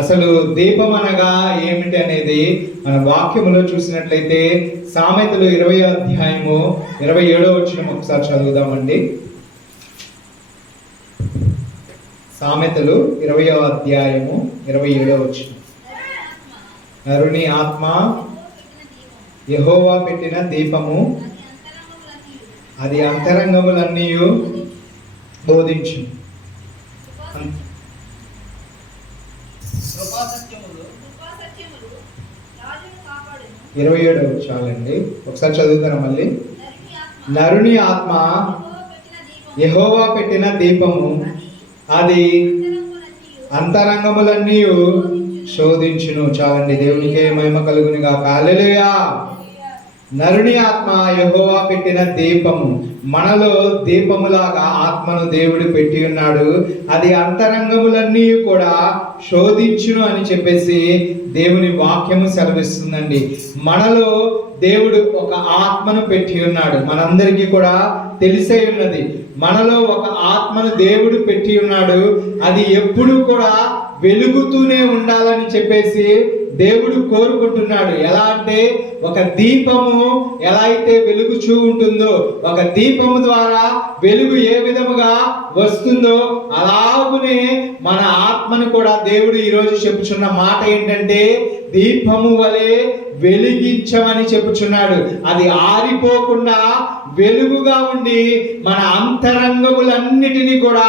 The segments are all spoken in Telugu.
అసలు దీపం అనగా ఏమిటి అనేది మన వాక్యములో చూసినట్లయితే సామెతలు 20వ అధ్యాయము 27వ వచనం ఒకసారి చదువుదామండి. సామెతలు 20వ అధ్యాయము 27వ వచనం. నరుని ఆత్మ యెహోవా పెట్టిన దీపము, అది అంతరంగములన్నీ బోధించు. 27 చాలండి, ఒకసారి చదువుతారా మళ్ళీ. నరుని ఆత్మ యెహోవా పెట్టిన దీపము, అది అంతరంగములన్నీ శోధించును. చాలండి, దేవునికే మహిమ కలుగును గాక. హల్లెలూయా. నరుని ఆత్మ యెహోవా పెట్టిన దీపము. మనలో దీపములాగా ఆత్మను దేవుడు పెట్టి ఉన్నాడు. అది అంతరంగములన్నీ కూడా శోధించును అని చెప్పేసి దేవుని వాక్యము సెలవిస్తుందండి. మనలో దేవుడు ఒక ఆత్మను పెట్టి ఉన్నాడు. మనందరికీ కూడా తెలిసే ఉన్నది. మనలో ఒక ఆత్మను దేవుడు పెట్టి ఉన్నాడు. అది ఎప్పుడు కూడా వెలుగుతూనే ఉండాలని చెప్పేసి దేవుడు కోరుకుంటున్నాడు. ఎలా అంటే, ఒక దీపము ఎలా అయితే వెలుగుచూ ఉంటుందో, ఒక దీపము ద్వారా వెలుగు ఏ విధముగా వస్తుందో, అలాగునే మన ఆత్మను కూడా దేవుడు ఈరోజు చెప్పుచున్న మాట ఏంటంటే, దీపము వలె వెలిగించమని చెప్పుచున్నాడు. అది ఆరిపోకుండా వెలుగుగా ఉండి మన అంతరంగములన్నిటినీ కూడా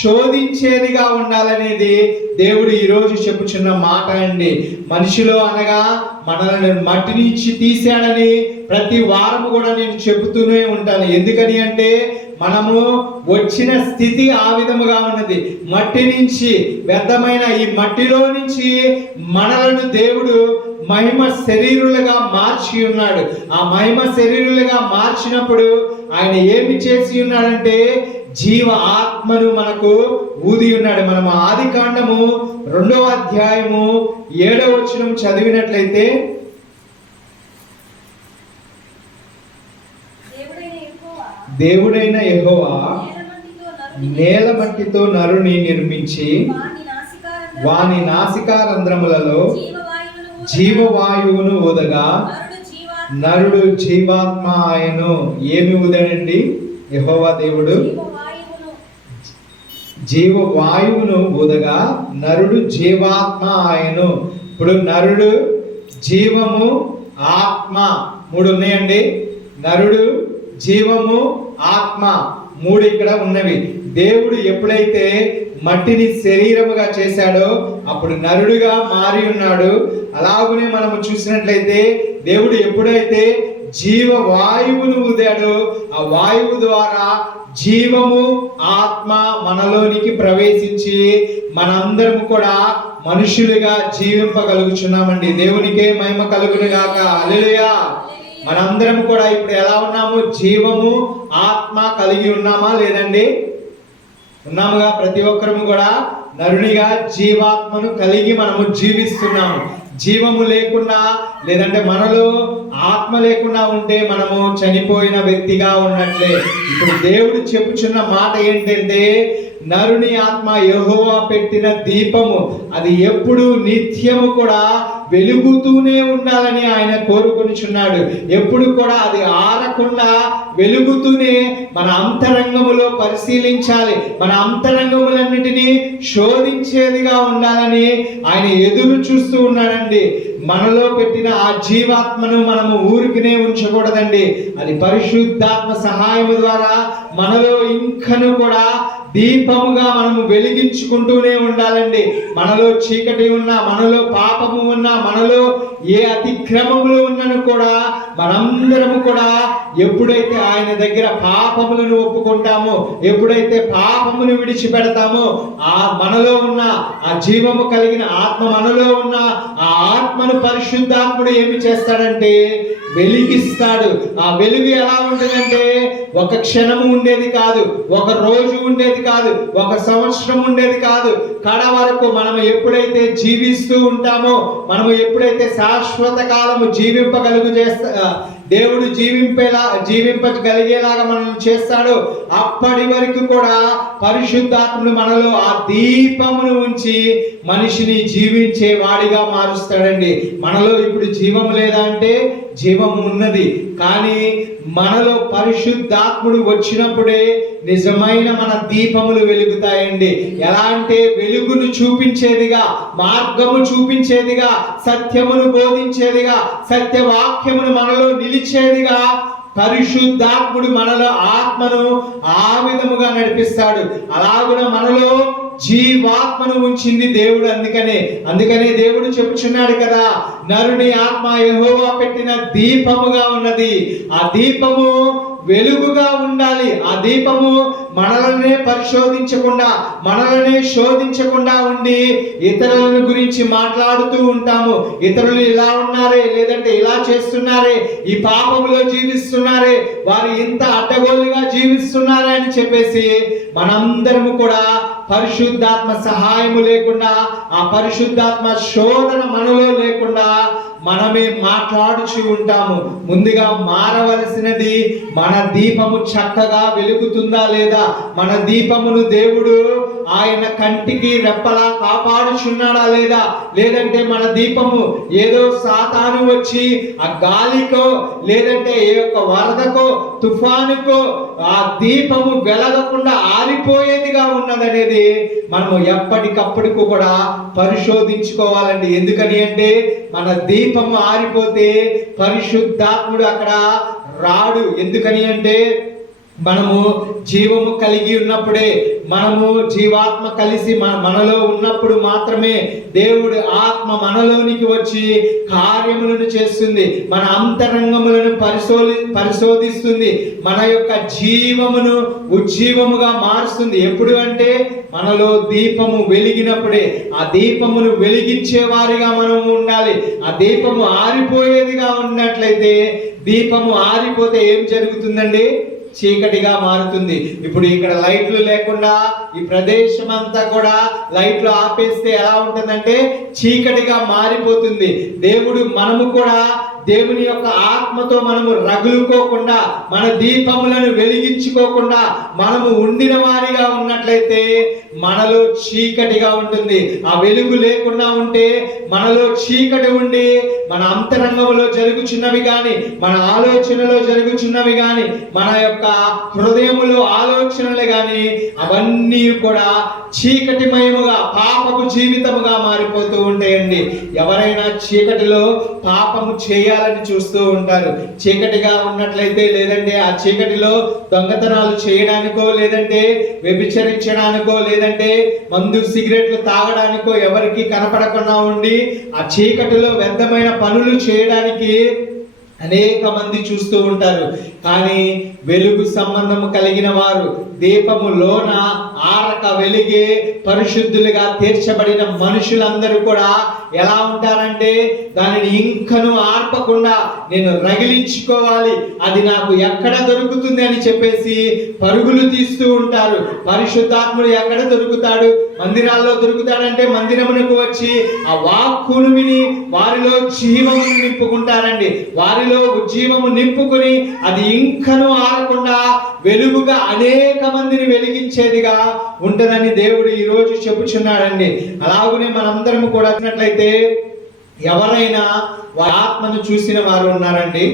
శోధించేదిగా ఉండాలనేది దేవుడు ఈరోజు చెప్పుచున్న మాట అండి. మనిషిలో అనగా మనల్ని మట్టి నుంచి తీశాడని ప్రతి వారము కూడా నేను చెబుతూనే ఉంటాను. ఎందుకని అంటే, మనము వచ్చిన స్థితి ఆ విధముగా ఉన్నది. మట్టి నుంచి, వ్యర్థమైన ఈ మట్టిలో నుంచి మనలను దేవుడు మహిమ శరీరులుగా మార్చి ఉన్నాడు. ఆ మహిమ శరీరులుగా మార్చినప్పుడు ఆయన ఏమి చేసి ఉన్నాడంటే, జీవ ఆత్మను మనకు ఊది ఉన్నాడు. మనం ఆదికాండము 2వ అధ్యాయము 7వ వచనం చదివినట్లయితే, దేవుడైన యెహోవా నేల మట్టితో నరుని నిర్మించి వాని నాసికారంధ్రములలో జీవవాయువును ఊదగా నరుడు జీవాత్మ ఆయను. ఏమి ఊదాడండి యెహోవా దేవుడు? జీవవాయువును ఊదగా నరుడు జీవాత్మ ఆయను. ఇప్పుడు నరుడు, జీవము, ఆత్మ 3 ఉన్నాయండి. నరుడు, జీవము, ఆత్మ 3 ఇక్కడ ఉన్నవి. దేవుడు ఎప్పుడైతే మట్టిని శరీరముగా చేశాడో అప్పుడు నరుడుగా మారి ఉన్నాడు. అలాగనే మనము చూసినట్లయితే దేవుడు ఎప్పుడైతే జీవ వాయువును ఊదాడో ఆ వాయువు ద్వారా జీవము, ఆత్మ మనలోనికి ప్రవేశించి మనందరం కూడా మనుషులుగా జీవింపగలుగుచున్నామండి. దేవునికే మహిమ కలుగును గాక. హల్లెలూయా. మనందరం కూడా ఇప్పుడు ఎలా ఉన్నాము? జీవము, ఆత్మ కలిగి ఉన్నామా లేదండి? ఉన్నాముగా. ప్రతి ఒక్కరము కూడా నరునిగా జీవాత్మను కలిగి మనము జీవిస్తున్నాము. జీవము లేకుండా, లేదంటే మనలో ఆత్మ లేకుండా ఉంటే మనము చనిపోయిన వ్యక్తిగా ఉన్నట్లే. ఇప్పుడు దేవుడు చెప్పుచున్న మాట ఏంటంటే, నరుని ఆత్మ యెహోవా పెట్టిన దీపము, అది ఎప్పుడు నిత్యము కూడా వెలుగుతూనే ఉండాలని ఆయన కోరుకొనిచున్నాడు. ఎప్పుడు కూడా అది ఆరకుండా వెలుగుతూనే మన అంతరంగములో పరిశీలించాలి. మన అంతరంగములన్నిటినీ శోధించేదిగా ఉండాలని ఆయన ఎదురు చూస్తూ ఉన్నాడండి. మనలో పెట్టిన ఆ జీవాత్మను మనము ఊరికినే ఉంచకూడదండి. అది పరిశుద్ధాత్మ సహాయము ద్వారా మనలో ఇంకను కూడా దీపముగా మనము వెలిగించుకుంటూనే ఉండాలండి. మనలో చీకటి ఉన్నా, మనలో పాపము ఉన్నా, మనలో ఏ అతిక్రమములు ఉన్నను కూడా మనందరము కూడా ఎప్పుడైతే ఆయన దగ్గర పాపములను ఒప్పుకుంటామో, ఎప్పుడైతే పాపమును విడిచిపెడతామో, ఆ మనలో ఉన్న ఆ జీవము కలిగిన ఆత్మ మనలో ఉన్న ఆ ఆత్మను పరిశుద్ధాత్ముడు ఏమి చేస్తాడంటే వెలిగిస్తాడు. ఆ వెలుగు ఎలా ఉంటుందంటే, ఒక క్షణము ఉండేది కాదు, ఒక రోజు ఉండేది కాదు, ఒక సంవత్సరం ఉండేది కాదు. కడ వరకు మనం ఎప్పుడైతే జీవిస్తూ ఉంటామో, మనము ఎప్పుడైతే శాశ్వత కాలము దేవుడు జీవింపగలిగేలాగా మనం చేస్తాడో, అప్పటి వరకు కూడా పరిశుద్ధాత్ముడు మనలో ఆ దీపమును ఉంచి మనిషిని జీవించే వాడిగా మారుస్తాడండి. మనలో ఇప్పుడు జీవం లేదా అంటే జీవం ఉన్నది, కానీ మనలో పరిశుద్ధాత్ముడు వచ్చినప్పుడే నిజమైన మన దీపములు వెలుగుతాయండి. ఎలా అంటే వెలుగును చూపించేదిగా, మార్గము చూపించేదిగా, సత్యమును బోధించేదిగా, సత్యవాక్యమును మనలో నిలిచేదిగా పరిశుద్ధాత్ముడు మనలో ఆత్మను ఆ విధముగా నడిపిస్తాడు. అలాగున మనలో జీవాత్మను ఉంచింది దేవుడు. అందుకనే దేవుడు చెప్పుచున్నాడు కదా, నరుని ఆత్మ యెహోవా పెట్టిన దీపముగా ఉన్నది. ఆ దీపము వెలుగుగా ఉండాలి. ఆ దీపము మనలనే పరిశోధించకుండా, మనలనే శోధించకుండా ఉండి ఇతరుల గురించి మాట్లాడుతూ ఉంటాము. ఇతరులు ఇలా ఉన్నారే, లేదంటే ఇలా చేస్తున్నారే, ఈ పాపములో జీవిస్తున్నారే, వారు ఇంత అడ్డగోలుగా జీవిస్తున్నారే అని చెప్పేసి మనందరము కూడా పరిశుద్ధాత్మ సహాయము లేకుండా, ఆ పరిశుద్ధాత్మ శోధన మనలో లేకుండా మనమే మాట్లాడుచు ఉంటాము. ముందుగా మారవలసినది మన దీపము చక్కగా వెలుగుతుందా లేదా, మన దీపమును దేవుడు ఆయన కంటికి రెప్పలా కాపాడుచున్నాడా లేదా, లేదంటే మన దీపము ఏదో సాతాను వచ్చి ఆ గాలికో, లేదంటే ఏ యొక్క వరదకో, తుఫానుకో ఆ దీపము వెలగకుండా ఆరిపోయేదిగా ఉన్నదనేది మనము ఎప్పటికప్పుడు కూడా పరిశోధించుకోవాలండి. ఎందుకని అంటే మన దీపము ఆరిపోతే పరిశుద్ధాత్ముడు అక్కడ రాడు. ఎందుకని అంటే మనము జీవము కలిగి ఉన్నప్పుడే, మనము జీవాత్మ కలిసి మనలో ఉన్నప్పుడు మాత్రమే దేవుడు ఆత్మ మనలోనికి వచ్చి కార్యములను చేస్తుంది, మన అంతరంగములను పరిశోధిస్తుంది, మన యొక్క జీవమును ఉజ్జీవముగా మారుస్తుంది. ఎప్పుడు అంటే మనలో దీపము వెలిగినప్పుడే. ఆ దీపమును వెలిగించే వారిగా మనము ఉండాలి. ఆ దీపము ఆరిపోయేదిగా ఉన్నట్లయితే, దీపము ఆరిపోతే ఏం జరుగుతుందండి? చీకటిగా మారుతుంది. ఇప్పుడు ఇక్కడ లైట్లు లేకుండా ఈ ప్రదేశం అంతా కూడా లైట్లు ఆపేస్తే ఎలా ఉంటుందంటే చీకటిగా మారిపోతుంది. మనము కూడా దేవుని యొక్క ఆత్మతో మనము రగులుకోకుండా, మన దీపములను వెలిగించుకోకుండా మనము ఉండిన వారిగా ఉన్నట్లయితే మనలో చీకటిగా ఉంటుంది. ఆ వెలుగు లేకుండా ఉంటే మనలో చీకటి ఉండి మన అంతరంగంలో జరుగుచున్నవి కానీ, మన ఆలోచనలో జరుగుచున్నవి కానీ, మన యొక్క హృదయములో ఆలోచనలు కానీ అవన్నీ కూడా చీకటిమయముగా, పాపపు జీవితముగా మారిపోతూ ఉంటాయండి. ఎవరైనా చీకటిలో పాపము చేయాలని చూస్తూ ఉంటారు. చీకటిగా ఉన్నట్లయితే, లేదంటే ఆ చీకటిలో దొంగతనాలు చేయడానికో, లేదంటే వ్యభిచరించడానికో, లేదంటే మందు సిగరెట్లు తాగడానికో ఎవరికి కనపడకుండా ఉండి ఆ చీకటిలో వ్యర్థమైన పనులు చేయడానికి అనేక మంది చూస్తూ ఉంటారు. కానీ వెలుగు సంబంధము కలిగిన వారు, దీపములోన ఆరక వెలిగే పరిశుద్ధులుగా తీర్చబడిన మనుషులందరూ కూడా ఎలా ఉంటారంటే దానిని ఇంకను ఆర్పకుండా నేను రగిలించుకోవాలి, అది నాకు ఎక్కడ దొరుకుతుంది అని చెప్పేసి పరుగులు తీస్తూ ఉంటారు. పరిశుద్ధాత్ముడు ఎక్కడ దొరుకుతాడు? మందిరాల్లో దొరుకుతాడంటే మందిరమునకు వచ్చి ఆ వాక్కును విని వారిలో జీవమును నింపుకుంటారండి. వారిలో ఉజ్జీవము నింపుకుని అది ఇంకను ఆరకుండా వెలుగుగా అనేక మందిని వెలిగించేదిగా ఉంటుందని దేవుడు ఈ రోజు చెప్పుచున్నాడండి. అలాగనే మనందరం కూడా చూసినట్లయితే ఎవరైనా వారి ఆత్మను చూసిన వారు ఉన్నారండి?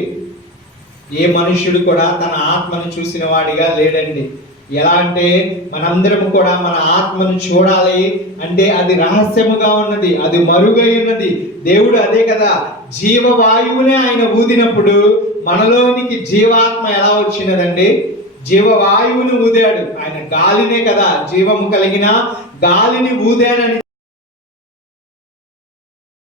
ఏ మనుష్యుడు కూడా తన ఆత్మను చూసిన వాడిగా లేడండి. ఎలా అంటే మనందరం కూడా మన ఆత్మను చూడాలి అంటే అది రహస్యముగా ఉన్నది, అది మరుగై ఉన్నది. దేవుడు అదే కదా, జీవవాయువునే ఆయన ఊదినప్పుడు మనలోనికి జీవాత్మ ఎలా వచ్చినదండి? జీవవాయువుని ఊదాడు ఆయన. గాలినే కదా, జీవము కలిగిన గాలిని ఊదానని